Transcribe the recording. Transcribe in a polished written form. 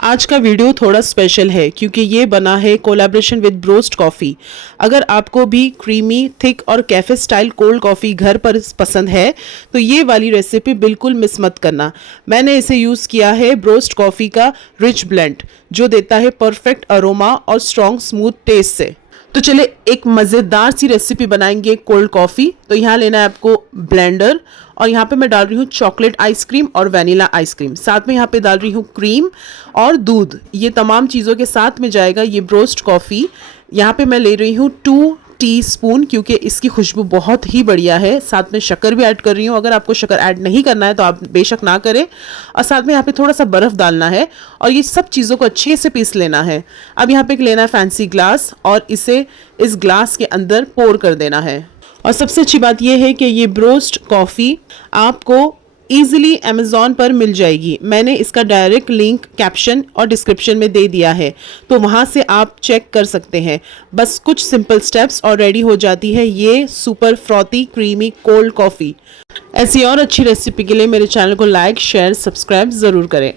आज का वीडियो थोड़ा स्पेशल है क्योंकि ये बना है कोलैबोरेशन विद ब्रोस्ट कॉफ़ी। अगर आपको भी क्रीमी, थिक और कैफे स्टाइल कोल्ड कॉफ़ी घर पर पसंद है तो ये वाली रेसिपी बिल्कुल मिस मत करना। मैंने इसे यूज़ किया है ब्रोस्ट कॉफ़ी का रिच ब्लेंड, जो देता है परफेक्ट अरोमा और स्ट्रॉन्ग स्मूथ टेस्ट से। तो चले एक मज़ेदार सी रेसिपी बनाएंगे कोल्ड कॉफ़ी। तो यहाँ लेना है आपको ब्लेंडर, और यहाँ पे मैं डाल रही हूँ चॉकलेट आइसक्रीम और वनीला आइसक्रीम। साथ में यहाँ पे डाल रही हूँ क्रीम और दूध। ये तमाम चीज़ों के साथ में जाएगा ये ब्रोस्ट कॉफ़ी। यहाँ पे मैं ले रही हूँ 2 टीस्पून, क्योंकि इसकी खुशबू बहुत ही बढ़िया है। साथ में शक्कर भी ऐड कर रही हूँ। अगर आपको शक्कर ऐड नहीं करना है तो आप बेशक ना करें। और साथ में यहाँ पे थोड़ा सा बर्फ़ डालना है और ये सब चीज़ों को अच्छे से पीस लेना है। अब यहाँ पे एक लेना है फैंसी ग्लास और इसे इस ग्लास के अंदर पोर कर देना है। और सबसे अच्छी बात यह है कि ये ब्रोस्ट कॉफ़ी आपको ईजिली अमेज़ॉन पर मिल जाएगी। मैंने इसका डायरेक्ट लिंक कैप्शन और डिस्क्रिप्शन में दे दिया है, तो वहाँ से आप चेक कर सकते हैं। बस कुछ सिंपल स्टेप्स और रेडी हो जाती है ये super frothy creamy cold coffee. ऐसी और अच्छी रेसिपी के लिए मेरे चैनल को लाइक, शेयर, सब्सक्राइब ज़रूर करें।